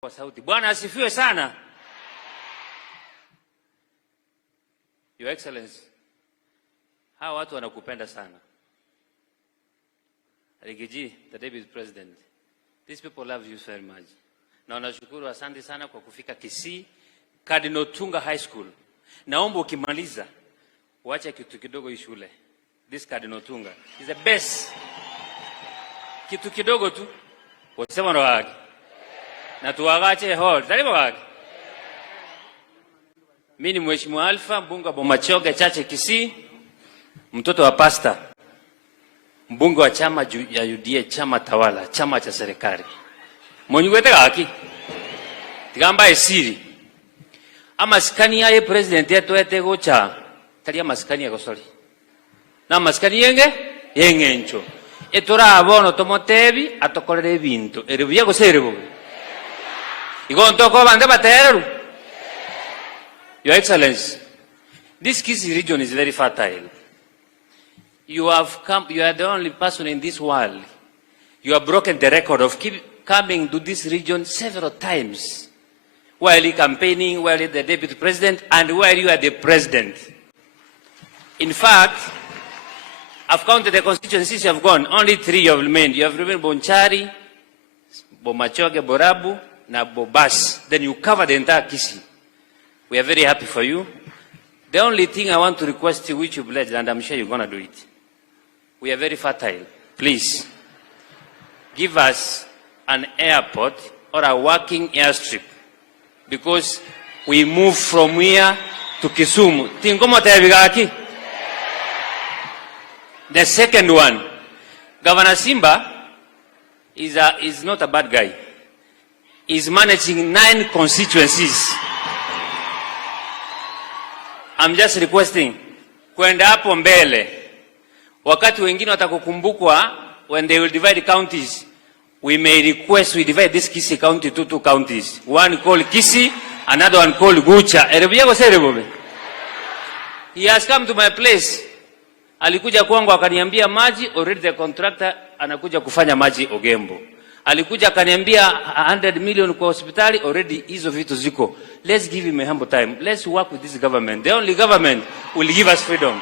Kwa sauti. Bwana asifiwe sana. Your Excellency, hawa watu wanakupenda sana. Rigiji, the Deputy President, these people love you very much. Na wanashukuru, asante sana kwa kufika Kisii, Cardinal Tunga High School. Naomba ukimaliza, uache kitu kidogo hii shule. This Cardinal Tunga is the best. Kitu kidogo tu. Wasema ndo wake. Na tuwagache hall. Taribu wake. Mimi ni Mheshimiwa Alpha, mbunge wa Bomachoge Chache Kisii, mtoto wa pasta. Mbunge wa chama ya UDA, chama tawala, chama cha serikali. Mwenyuwete haki. Tigamba esiri. Ama skani ya president yetu ete gocha. Talia maskani ya gosori. Na maskani yenge ncho. Etora abono tomotebi atokorere bintu. Erebuye goserebo. Igo ntoko bande batereru. Your Excellency, this Kisii region is very fertile. You have come, you are the only person in this world. You have broken the record of coming to this region several times. While you campaigning, while you are the Deputy President, and while you are the President. In fact, I've counted the constituencies you have gone. Only 3 you have remained. You have remained Bonchari, Bomachoge, Borabu, na Bobas. Then you cover the entire Kisii. We are very happy for you. The only thing I want to request you, which you pledged, and I'm sure you're going to do it. We are very fertile. Please, give us an airport or a working airstrip. Because we move from here to Kisumu. The second one, Governor Simba is not a bad guy. He's managing 9 constituencies. I'm just requesting, kwenda hapo mbele, wakati wengine watakukumbukwa, when they will divide counties, we may request we divide this Kisii county to 2 counties. One called Kisii, another one called Gucha. He has come to my place. Alikuja kwangu akaniambia maji, already the contractor anakuja kufanya maji Ogembo. Alikuja akaniambia 100 million kwa hospitali, already hizo vitu ziko. Let's give him a humble time. Let's work with this government. The only government will give us freedom.